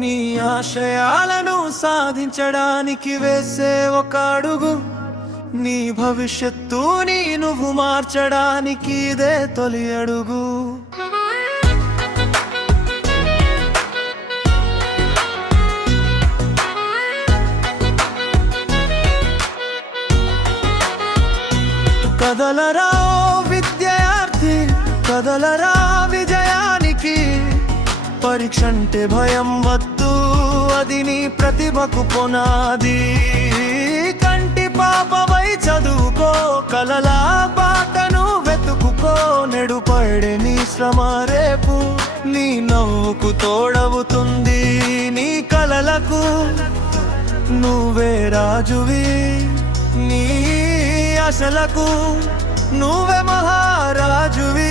నీ ఆశయాలను సాధించడానికి వేసే ఒక అడుగు, నీ భవిష్యత్తుని నువ్వు మార్చడానికి ఇదే తొలి అడుగు. కదలరా విద్యార్థి, కదలరా విజయానికి. పరీక్షంటే భయం వద్దు, అది నీ ప్రతిభకు పునాది. కంటి పాపవై చదువుకో, కలల బాటను వెతుకుకో. నెడుపడే నీ శ్రమ రేపు నీ నవ్వుకు తోడవుతుంది. నీ కలలకు నువ్వే రాజువి, నీ ఆశలకు నువ్వే మహారాజువి.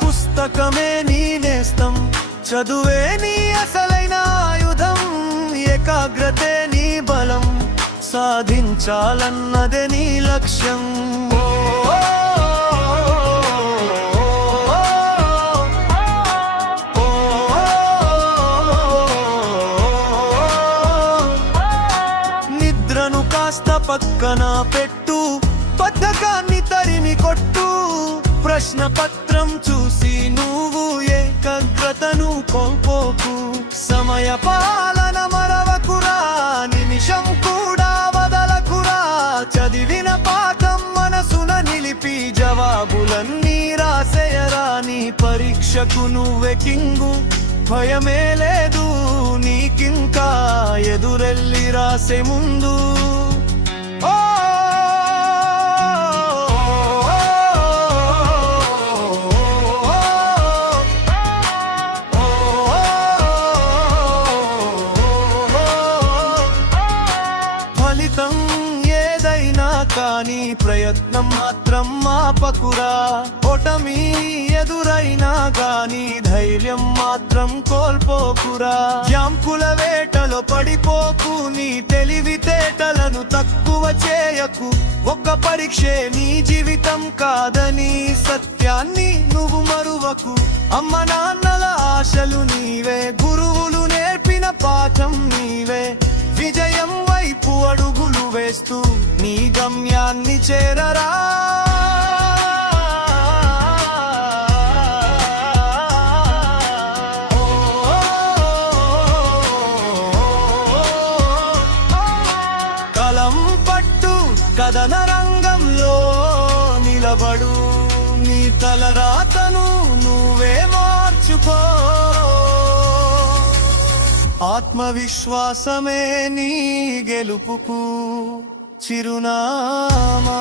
పుస్తకమే నీ నేస్తం, చదువే నీ అసలైన ఆయుధం. ఏకాగ్రతే నీ బలం, సాధించాలన్నదే నీ లక్ష్యం. నిద్రను కాస్త పక్కన పెట్టు, బద్ధకాన్ని తరిమి కొట్టు. ప్రశ్న పత్రం చూసి నువ్వు ఏకాగ్రతను కోల్పోకు. సమయ పాలన మరవకురా, నిమిషం కూడా వదలకురా. చదివిన పాఠం మనసున నిలిపి జవాబులన్నీ రాసేయరా. నీ పరీక్షకు నువ్వే కింగు, భయమే లేదు నీకింకా. ఎదురెళ్ళి రాసే ముందు ఫలితం ఏదైనా కానీ ప్రయత్నం మాత్రం ఆపకురా. ఓటమి ఎదురైనా గాని ధైర్యం మాత్రం కోల్పోకురా. యాంకుల వేటలో పడిపోకు, నీ తెలివితేటలను తక్కువ చేయకు. ఒక్క పరీక్షే నీ జీవితం కాదని సత్యాన్ని నువ్వు మరువకు. అమ్మ నాన్నల ఆశలు నీవే, గురువులు నేర్పిన పాఠం నీవే. విజయం వైపు అడుగులు వేస్తూ నీ గమ్యాన్ని చేరరా. కలం పట్టు, కథన రంగంలో నిలబడు. నీ తలరాతను నువ్వే మార్చుకో. ఆత్మవిశ్వాసమే నీ గెలుపుకు చిరునామా.